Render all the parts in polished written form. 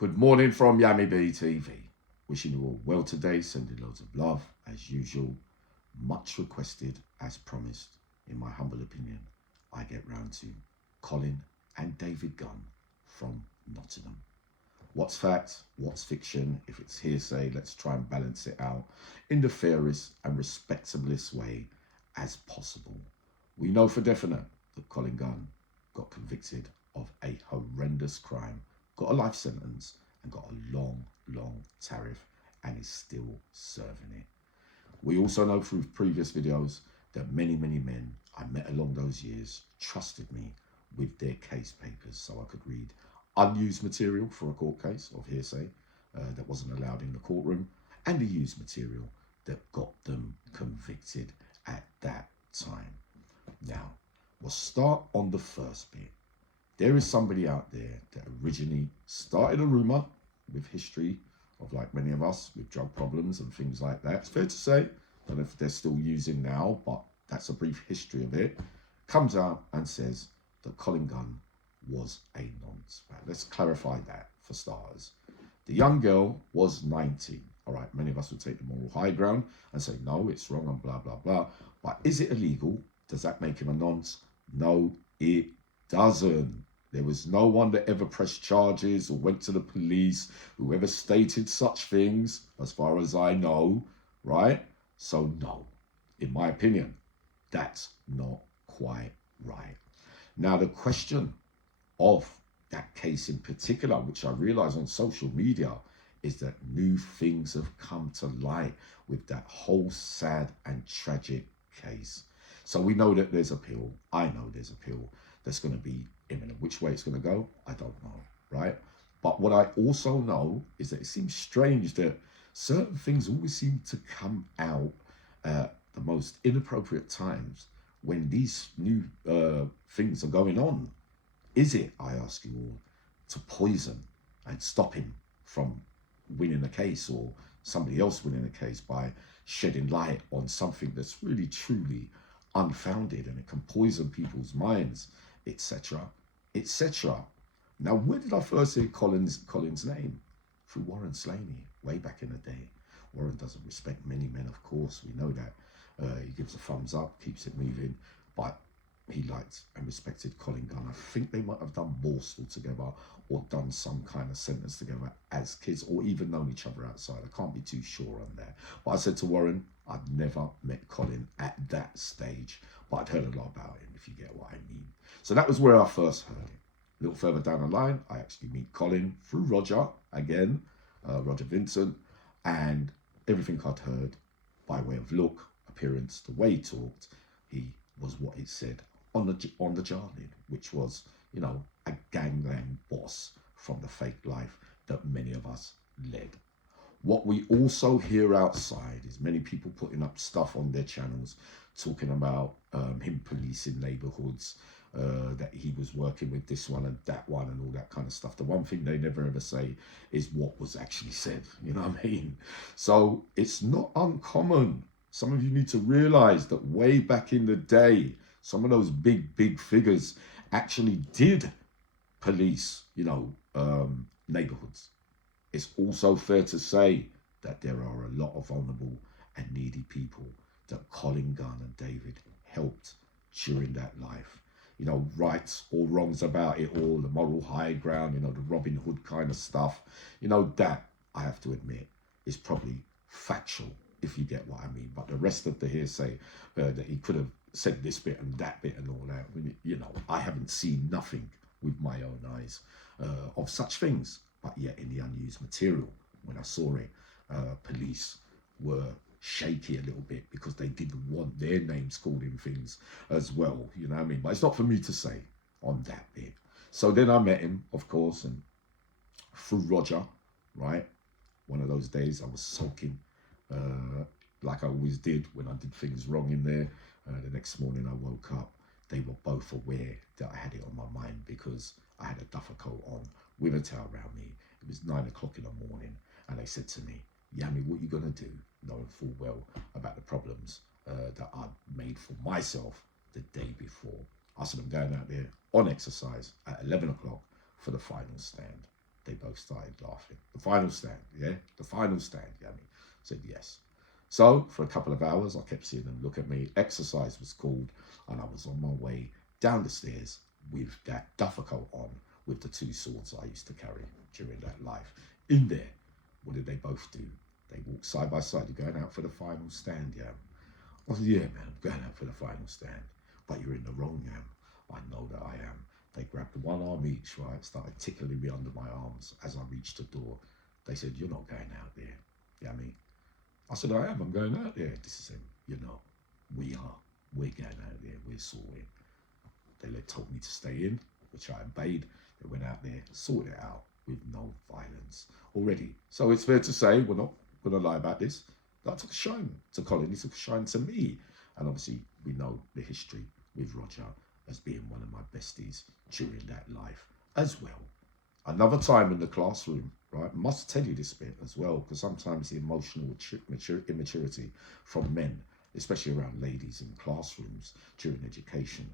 Good morning from Yami B TV. Wishing you all well today, sending loads of love as usual. Much requested as promised. In my humble opinion, I get round to Colin and David Gunn from Nottingham. What's fact? What's fiction? If it's hearsay, let's try and balance it out in the fairest and respectablest way as possible. We know for definite that Colin Gunn got convicted of a horrendous crime, got a life sentence, and got a long tariff, and is still serving it. We also know through previous videos that many men I met along those years trusted me with their case papers so I could read unused material for a court case of hearsay that wasn't allowed in the courtroom, and the used material that got them convicted at that time. Now, we'll start on the first bit. There is somebody out there that originally started a rumour with history of, like many of us, with drug problems and things like that. It's fair to say, I don't know if they're still using now, but that's a brief history of it. Comes out and says that Colin Gunn was a nonce. Right, let's clarify that for starters. The young girl was 19. All right, many of us would take the moral high ground and say, no, it's wrong and blah, blah, blah. But is it illegal? Does that make him a nonce? No, it doesn't. There was no one that ever pressed charges or went to the police, whoever stated such things, as far as I know, right? So no, in my opinion, that's not quite right. Now, the question of that case in particular, which I realize on social media, is that new things have come to light with that whole sad and tragic case. So we know that there's appeal. I know there's appeal that's going to be imminent. Which way it's going to go, I don't know, right? But what I also know is that it seems strange that certain things always seem to come out at the most inappropriate times when these new things are going on. Is it, I ask you all, to poison and stop him from winning a case, or somebody else winning a case, by shedding light on something that's really truly unfounded and it can poison people's minds, etc., etc. Now, where did I first hear Colin's name? Through Warren Slaney, way back in the day. Warren doesn't respect many men, of course, we know that. He gives a thumbs up, keeps it moving, but he liked and respected Colin Gunn. I think they might have done Borstal together or done some kind of sentence together as kids, or even known each other outside. I can't be too sure on that. But I said to Warren, I'd never met Colin at that stage, but I'd heard a lot about him, if you get what I mean. So that was where I first heard it. A little further down the line, I actually meet Colin through Roger, again, Roger Vincent, and everything I'd heard by way of look, appearance, the way he talked, he was what it said on the jargon, which was, you know, a gangland boss from the fake life that many of us led. What we also hear outside is many people putting up stuff on their channels talking about him policing neighborhoods, that he was working with this one and that one and all that kind of stuff. The one thing they never ever say is what was actually said, you know what I mean? So it's not uncommon. Some of you need to realize that way back in the day, some of those big figures actually did police, you know, neighborhoods. It's also fair to say that there are a lot of vulnerable and needy people that Colin Gunn and David helped during that life. You know, rights or wrongs about it all, the moral high ground, you know, the Robin Hood kind of stuff. You know, that, I have to admit, is probably factual, if you get what I mean. But the rest of the hearsay, that he could have said this bit and that bit and all that, you know, I haven't seen nothing with my own eyes of such things. But yet in the unused material, when I saw it, police were shaky a little bit because they didn't want their names called in things as well, you know what I mean? But it's not for me to say on that bit. So then I met him, of course, and through Roger, right? One of those days I was sulking, like I always did when I did things wrong in there. The next morning I woke up. They were both aware that I had it on my mind because I had a duffer coat on with a towel around me. It was 9 o'clock in the morning, and they said to me, Yami, what are you going to do? Knowing full well about the problems that I'd made for myself the day before. I said, I'm going out there on exercise at 11 o'clock for the final stand. They both started laughing. The final stand, yeah? The final stand, Yummy. Said yes. So for a couple of hours, I kept seeing them look at me. Exercise was called, and I was on my way down the stairs with that duffer coat on with the 2 swords I used to carry during that life. In there, what did they both do? They walked side by side. You're going out for the final stand, Yam. I said, yeah, man, I'm going out for the final stand. But you're in the wrong, Yam. I know that I am. They grabbed one arm each, right? Started tickling me under my arms as I reached the door. They said, you're not going out there. Yeah, I said, I am. I'm going out there. This is him. You're not. We are. We're going out there. We're sorting. They told me to stay in, which I obeyed. They went out there, sorted it out with no violence already. So it's fair to say, we're not going to lie about this, that I took a shine to Colin. He took a shine to me. And obviously, we know the history with Roger as being one of my besties during that life as well. Another time in the classroom, right, must tell you this bit as well, because sometimes the emotional immaturity from men, especially around ladies in classrooms during education,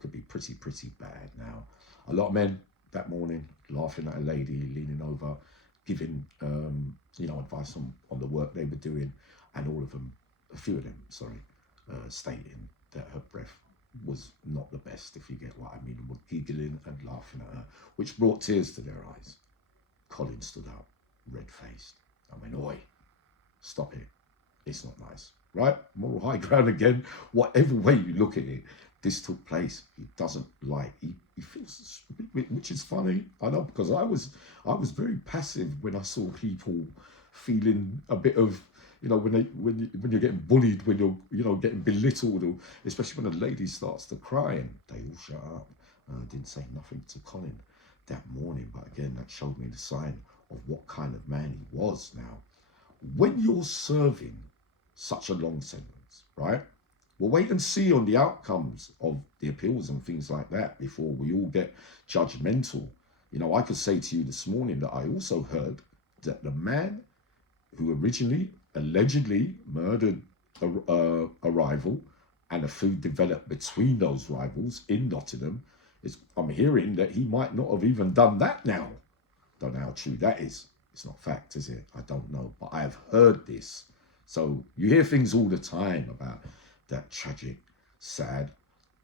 could be pretty bad. Now, a lot of men that morning laughing at a lady, leaning over, giving advice on the work they were doing, and all of them, a few of them, stating that her breath was not the best, if you get what I mean, and were giggling and laughing at her, which brought tears to their eyes. Colin stood up, red-faced, and went, oi, stop it. It's not nice, right? Moral high ground again. Whatever way you look at it, this took place. He doesn't like, he feels, which is funny, I know, because I was very passive when I saw people feeling a bit of, when you're getting bullied, when you're getting belittled, or especially when a lady starts to cry, and they all shut up. Didn't say nothing to Colin that morning, but again, that showed me the sign of what kind of man he was. Now, when you're serving such a long sentence, right? We'll wait and see on the outcomes of the appeals and things like that before we all get judgmental. I could say to you this morning that I also heard that the man who originally allegedly murdered a rival, and a feud developed between those rivals in Nottingham, I'm hearing that he might not have even done that now. Don't know how true that is. It's not fact, is it? I don't know, but I have heard this. So you hear things all the time about that tragic, sad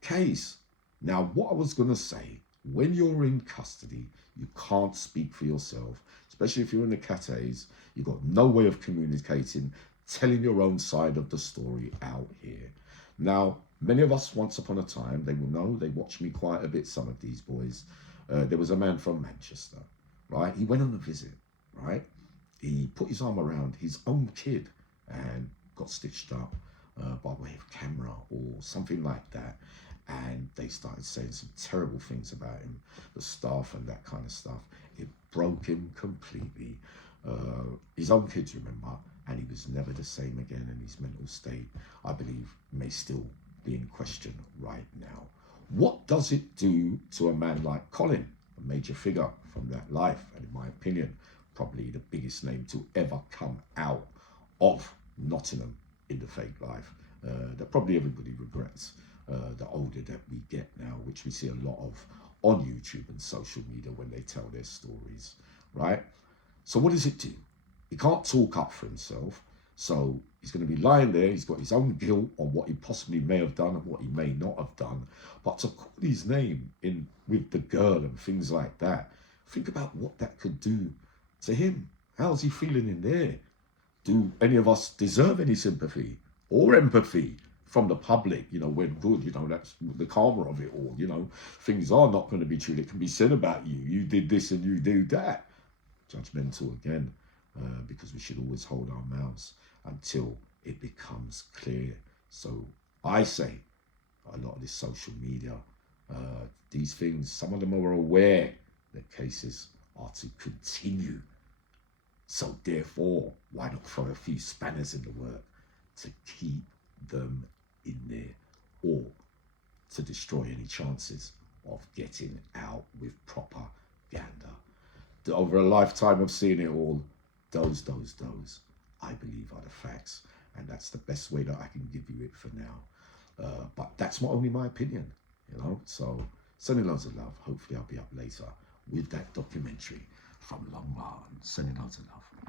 case. Now, what I was going to say, when you're in custody, you can't speak for yourself, especially if you're in the cates. You've got no way of communicating, telling your own side of the story out here. Now, many of us, once upon a time, they will know, they watch me quite a bit, some of these boys. There was a man from Manchester, right? He went on a visit, right? He put his arm around his own kid and got stitched up by way of camera or something like that. And they started saying some terrible things about him, the staff and that kind of stuff. It broke him completely. His own kids, remember, and he was never the same again, and his mental state, I believe, may still be in question right now. What does it do to a man like Colin, a major figure from that life, and in my opinion, probably the biggest name to ever come out of Nottingham in the fake life, that probably everybody regrets, the older that we get now, which we see a lot of on YouTube and social media when they tell their stories, right? So what does it do? He can't talk up for himself, so he's going to be lying there. He's got his own guilt on what he possibly may have done and what he may not have done. But to call his name in with the girl and things like that, think about what that could do to him. How's he feeling in there? Do any of us deserve any sympathy or empathy from the public? When good, that's the karma of it all. Things are not going to be true. It can be said about you. You did this and you do that. Judgmental again, because we should always hold our mouths until it becomes clear. So I say, a lot of this social media, these things, some of them are aware that cases are to continue. So therefore, why not throw a few spanners in the work to keep them in there, or to destroy any chances of getting out with propaganda? Over a lifetime of seeing it all, those, I believe are the facts. And that's the best way that I can give you it for now. But that's not only my opinion, So sending loads of love. Hopefully I'll be up later with that documentary. from Long Run, sending lots of love.